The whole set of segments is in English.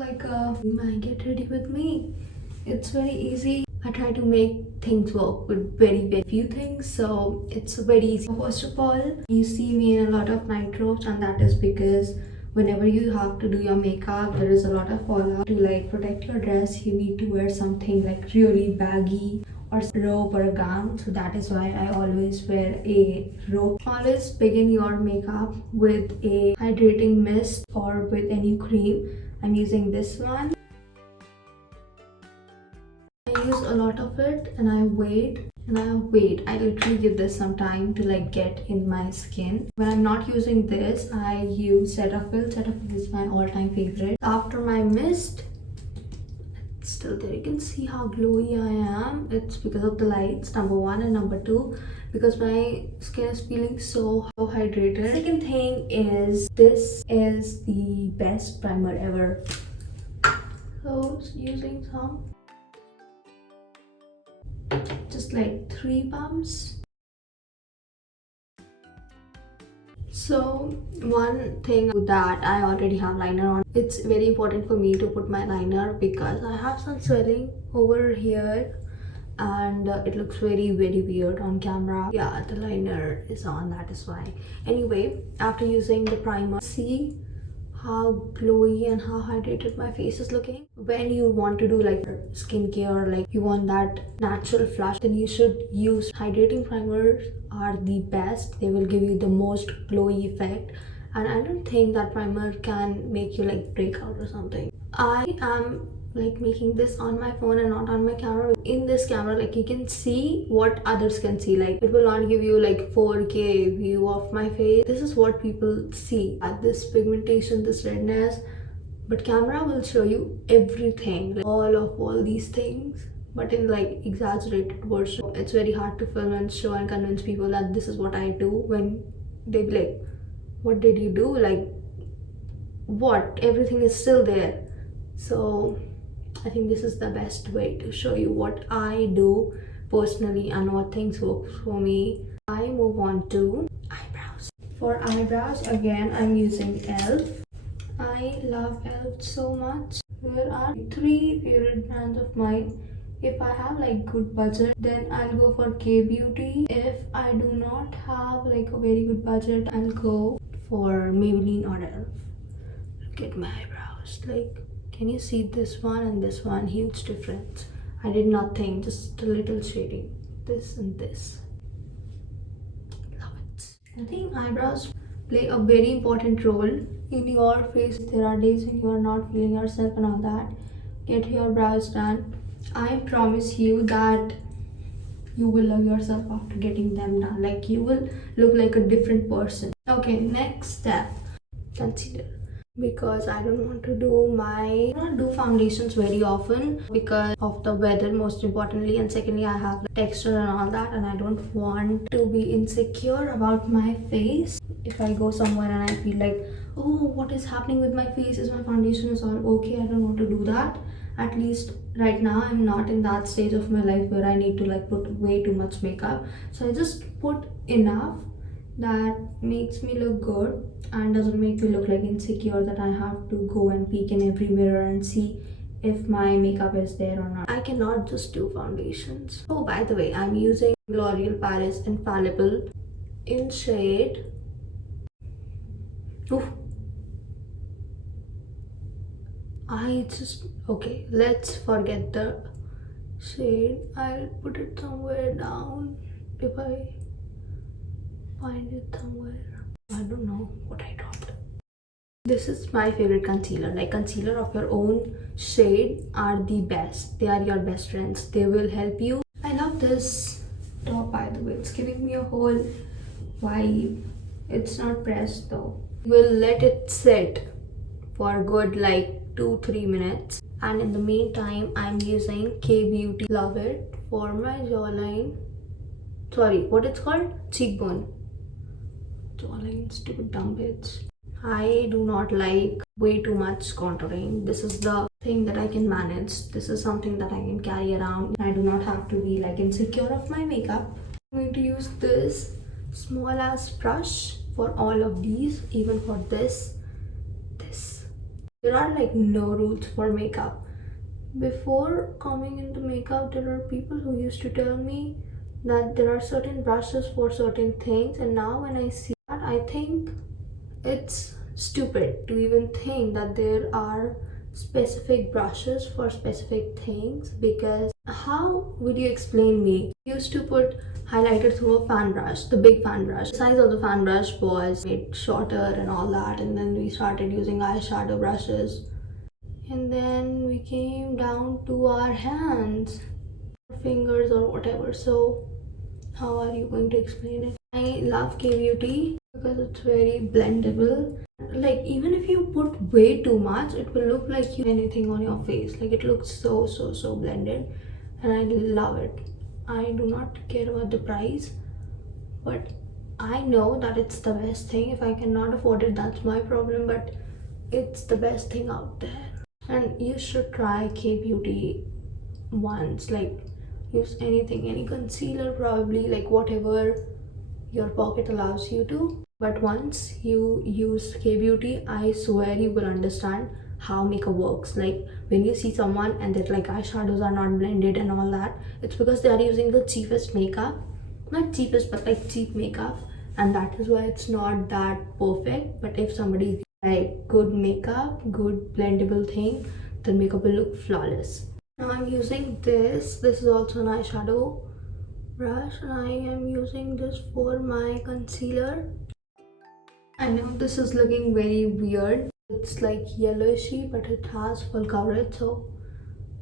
like a man, get ready with me. It's very easy. I try to make things work with very few things, so it's very easy. First of all, you see me in a lot of night robes, and that is because whenever you have to do your makeup, there is a lot of fallout. To like protect your dress, you need to wear something like really baggy or robe or a gown, so that is why I always wear a robe. Always begin your makeup with a hydrating mist or with any cream. I'm using this one. I use a lot of it and I wait. I literally give this some time to like get in my skin. When I'm not using this, I use Cetaphil. Cetaphil is my all-time favorite. After my mist, it's still there. You can see how glowy I am. It's because of the lights, number one, and number two, because my skin is feeling so hydrated. Second thing is, this is the best primer ever. So using some, just like 3 pumps. So one thing that I already have liner on, it's very important for me to put my liner because I have some swelling over here and it looks very weird on camera. Yeah, the liner is on, that is why. Anyway, after using the primer, see how glowy and how hydrated my face is looking. When you want to do like skincare, like you want that natural flush, then you should use hydrating primers. Are the best. They will give you the most glowy effect, and I don't think that primer can make you like break out or something. I am like making this on my phone and not on my camera. In this camera, like you can see what others can see. Like it will not give you like 4K view of my face. This is what people see at this pigmentation, this redness, but camera will show you everything, like all these things, but in like exaggerated version. It's very hard to film and show and convince people that this is what I do when they be like, what did you do? Like what? Everything is still there. So I think this is the best way to show you what I do personally and what things work for me. I move on to eyebrows. For eyebrows, again, I'm using e.l.f. I love e.l.f. so much. There are 3 favorite brands of mine. If I have like good budget, then I'll go for K-Beauty. If I do not have like a very good budget, I'll go for Maybelline or e.l.f. Look at my eyebrows. Like, can you see this one and this one? Huge difference. I did nothing, just a little shading. This and this. Love it. I think eyebrows play a very important role in your face. There are days when you are not feeling yourself and all that. Get your brows done. I promise you that you will love yourself after getting them done. Like you will look like a different person. Okay, next step, concealer. Because I don't want to do foundations very often because of the weather, most importantly, and secondly I have like, texture and all that, and I don't want to be insecure about my face. If I go somewhere and I feel like, oh, what is happening with my face, is my foundation is all okay, I don't want to do that. At least right now I'm not in that stage of my life where I need to like put way too much makeup, so I just put enough that makes me look good and doesn't make me look like insecure that I have to go and peek in every mirror and see if my makeup is there or not. I cannot just do foundations. Oh, by the way, I'm using L'Oreal Paris Infallible in shade, oof, okay, let's forget the shade. I'll put it somewhere down if I find it somewhere. I don't know what I dropped. This is my favorite concealer. Like concealer of your own shade are the best. They are your best friends. They will help you. I love this top, by the way. It's giving me a whole vibe. It's not pressed though. We'll let it sit for good like 2-3 minutes, and in the meantime I'm using K-Beauty Love It for my jawline. Sorry, what it's called? Cheekbone. Jawline, stupid dumb bitch. I do not like way too much contouring. This is the thing that I can manage. This is something that I can carry around. I do not have to be like insecure of my makeup. I'm going to use this small ass brush for all of these, even for this. There are like no rules for makeup. Before coming into makeup, there are people who used to tell me that there are certain brushes for certain things, and now when I see that, I think it's stupid to even think that there are specific brushes for specific things, because how would you explain me? I used to put highlighter through a fan brush, the big fan brush. The size of the fan brush was made shorter and all that, and then we started using eyeshadow brushes, and then we came down to our hands, fingers or whatever. So how are you going to explain it? I love K beauty because it's very blendable. Like even if you put way too much, it will look like you anything on your face. Like it looks so blended, and I love it. I do not care about the price, but I know that it's the best thing. If I cannot afford it, that's my problem, but it's the best thing out there. And you should try K beauty once. Like use anything, any concealer, probably, like whatever your pocket allows you to. But once you use K beauty, I swear you will understand how makeup works. Like when you see someone and they're like eyeshadows are not blended and all that, it's because they are using the cheapest makeup. Not cheapest, but like cheap makeup, and that is why it's not that perfect. But if somebody like good makeup, good blendable thing, then makeup will look flawless. Now I'm using this is also an eyeshadow brush, and I am using this for my concealer. I know this is looking very weird. It's like yellowishy, but it has full coverage, so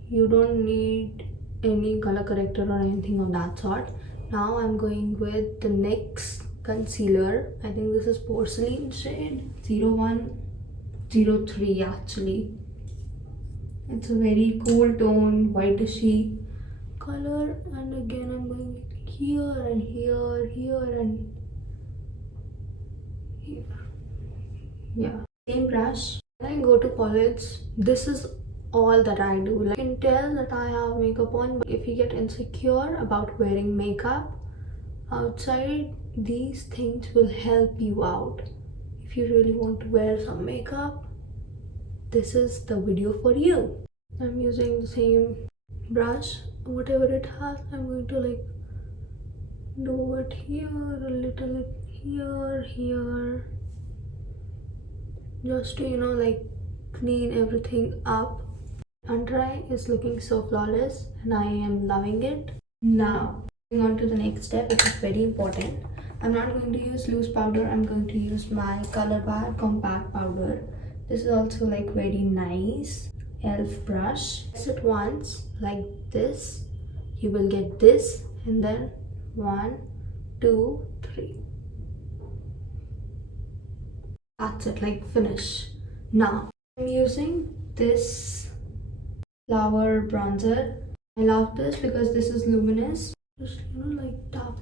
you don't need any color corrector or anything of that sort. Now I'm going with the NYX concealer. I think this is porcelain shade 0103 actually. It's a very cool tone, whitishy color, and again I'm going here and here, here and here. Yeah, same brush. When I go to college, this is all that I do. Like, you can tell that I have makeup on, but if you get insecure about wearing makeup outside, these things will help you out. If you really want to wear some makeup, this is the video for you. I'm using the same brush, whatever it has. I'm going to like do it here, a little here, just to like clean everything up. Under eye is looking so flawless, and I am loving it. Now moving on to the next step, which is very important. I'm not going to use loose powder. I'm going to use my color bar compact powder. This is also like very nice elf brush. Press it once like this, you will get this, and then 1 2 3. That's it, like finish. Now I'm using this flower bronzer. I love this because this is luminous. Just like tap,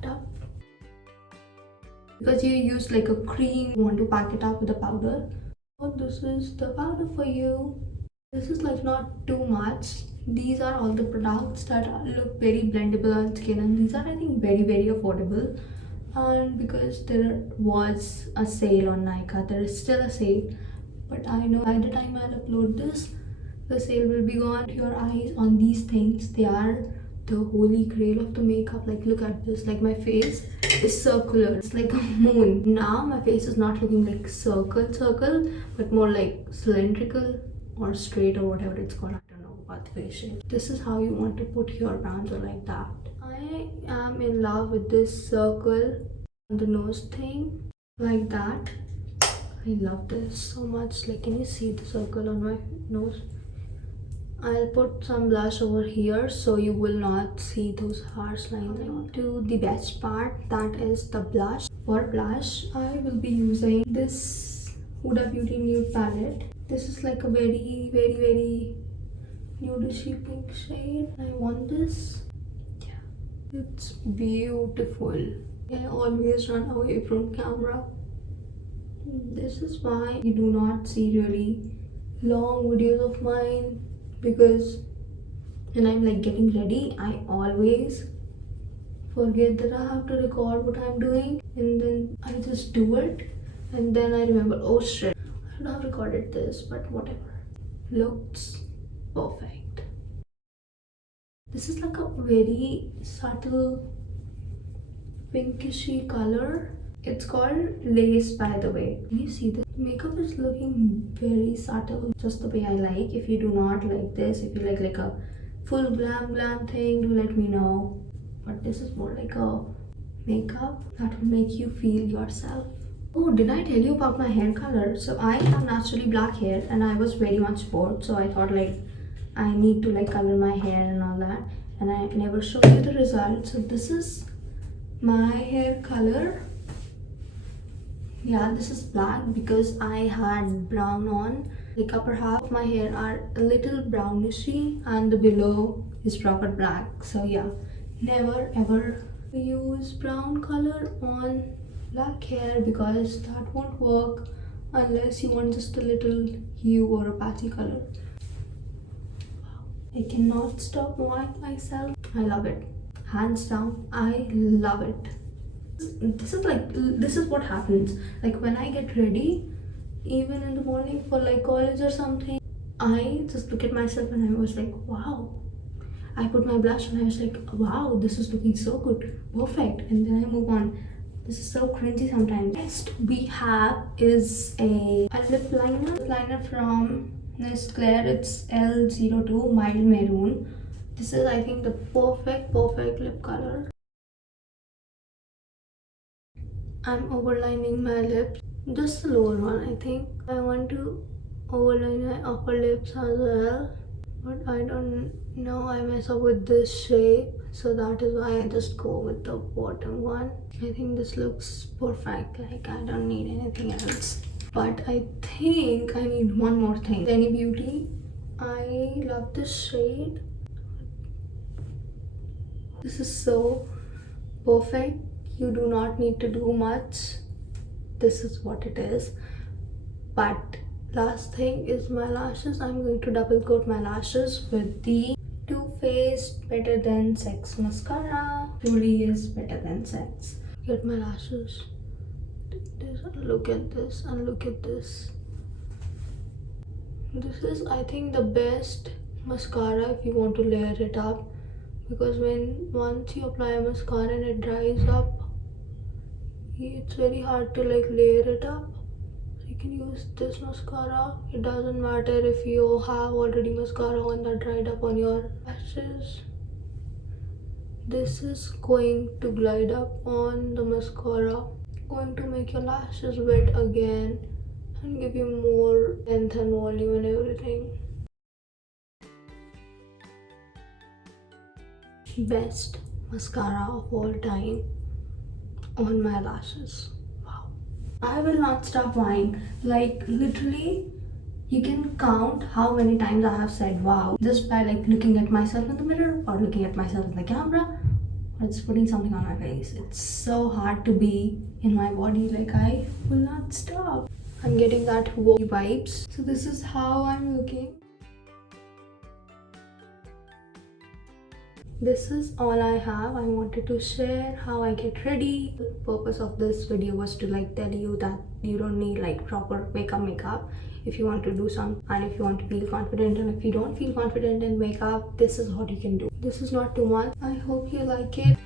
because you use like a cream, you want to pack it up with a powder. So this is the powder for you. This is like not too much. These are all the products that look very blendable on skin, and these are I think very affordable. And because there was a sale on Nykaa, there is still a sale, but I know by the time I'll upload this, the sale will be gone. Your eyes on these things, they are the holy grail of the makeup. Like look at this, like my face is circular, it's like a moon. Now my face is not looking like circle, but more like cylindrical or straight or whatever it's called. I don't know about the face shape. This is how you want to put your bronzer, like that. I am in love with this circle on the nose thing, like that. I love this so much. Like, can you see the circle on my nose? I'll put some blush over here so you will not see those harsh lines. Coming to the best part, that is the blush. For blush, I will be using this Huda Beauty Nude palette. This is like a very nudishy pink shade. I want this. It's beautiful. I always run away from camera. This is why you do not see really long videos of mine, because when I'm like getting ready, I always forget that I have to record what I'm doing, and then I just do it, and then I remember, oh shit, I should have recorded this, but whatever. looks perfect. This is like a very subtle pinkishy color. It's called lace, by the way. Can you see this? Makeup is looking very subtle, just the way I like. If you do not like this, if you like a full glam thing, do let me know. But this is more like a makeup that will make you feel yourself. Oh, did I tell you about my hair color? So I have naturally black hair and I was very much bored, so I thought like I need to like color my hair and all that, and I never showed you the result. So this is my hair color. Yeah, this is black because I had brown on. Like upper half of my hair are a little brownishy and the below is proper black. So yeah, never ever use brown color on black hair because that won't work unless you want just a little hue or a patchy color. I cannot stop moving myself. I love it. Hands down, I love it. This is what happens. Like when I get ready, even in the morning for like college or something, I just look at myself and I was like, wow. I put my blush and I was like, wow, this is looking so good. Perfect. And then I move on. This is so cringy sometimes. Next we have is a lip liner. Lip liner from Miss Claire. It's L02 Mild Maroon. This is, I think, the perfect lip color. I'm overlining my lips. Just the lower one, I think. I want to overline my upper lips as well. But I don't know, I mess up with this shape. So that is why I just go with the bottom one. I think this looks perfect. Like I don't need anything else. But I think I need one more thing. Any Beauty. I love this shade. This is so perfect. You do not need to do much. This is what it is. But last thing is my lashes. I'm going to double coat my lashes with the Too Faced Better Than Sex mascara. Truly is better than sex. Get my lashes. Look at this and look at this. This is, I think, the best mascara if you want to layer it up, because once you apply a mascara and it dries up, it's very hard to like layer it up. So you can use this mascara. It doesn't matter if you have already mascara on that dried up on your lashes. This is going to glide up on the mascara, going to make your lashes wet again and give you more length and volume and everything. Best mascara of all time on my lashes. Wow. I will not stop whining. Like literally, you can count how many times I have said wow just by like looking at myself in the mirror or looking at myself in the camera or just putting something on my face. It's so hard to be in my body. Like I will not stop. I'm getting that wow vibes. So this is how I'm looking. This is all I have. I wanted to share how I get ready. The purpose of this video was to like tell you that you don't need like proper makeup if you want to do some, and if you want to feel confident, and if you don't feel confident in makeup, this is what you can do. This is not too much. I hope you like it.